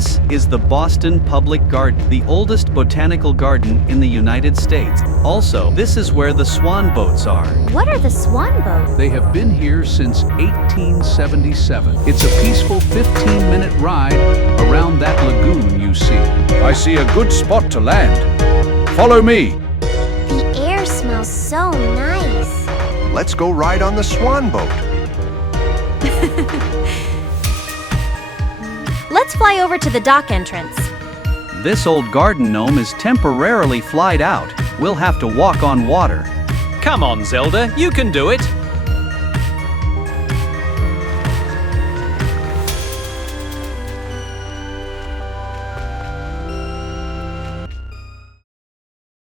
This is the Boston Public Garden, the oldest botanical garden in the United States. Also, this is where the Swan boats are. What are the Swan boats? They have been here since 1877. It's a peaceful 15-minute ride around that lagoon you see. I see a good spot to land. Follow me. The air smells so nice. Let's go ride on the Swan boat. Let's fly over to the dock entrance. This old garden gnome is temporarily flied out. We'll have to walk on water. Come on, Zelda, you can do it.